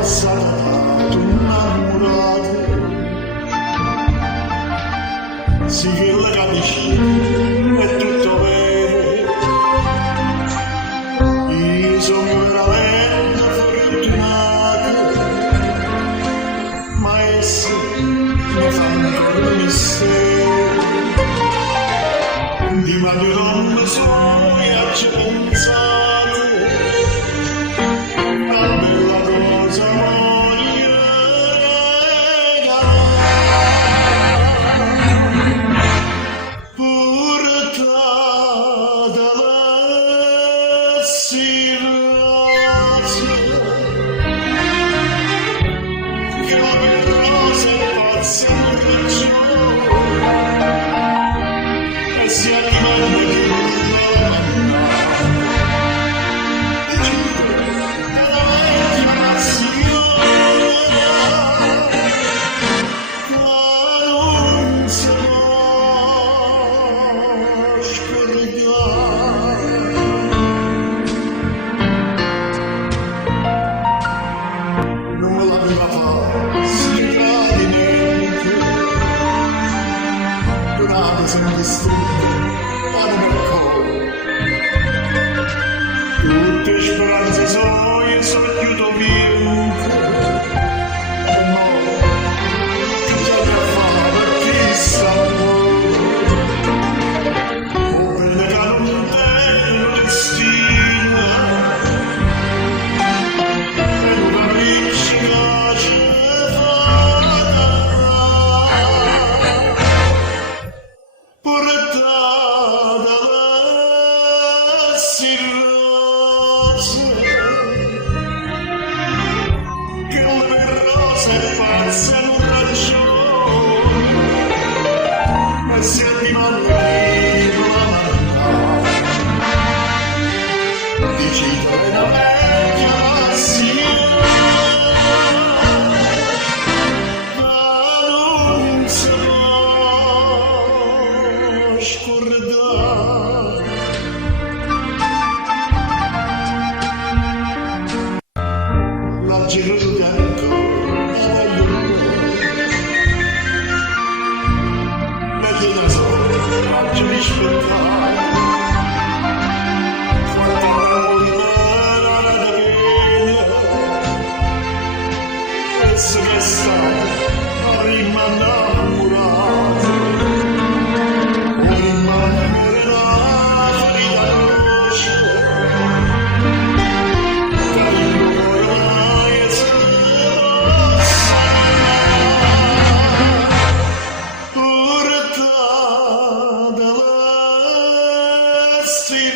passato innamorato, sì che la capisci, è tutto vero, io sono veramente fortunato, ma esse mi fanno un mistero, di Mario non sono e ci pensate, una bella cosa voglio regalare, portatela silenzio, che la rose paziano ragione, e si animano che sono distrutto, ma non è ancora. Tutte speranze sono e sogno vinto. No, che già da fare chissà o prende che non tengo destino e una vincita ce fa. Che le rose passano ragione, ma si animano decidere la vecchia passione, ma non si può scordare. La gelosia ancora io metti da solo faccio rispettare quando la da bene e se ne sta a rimannamorato o rimanere la ferita rossa. See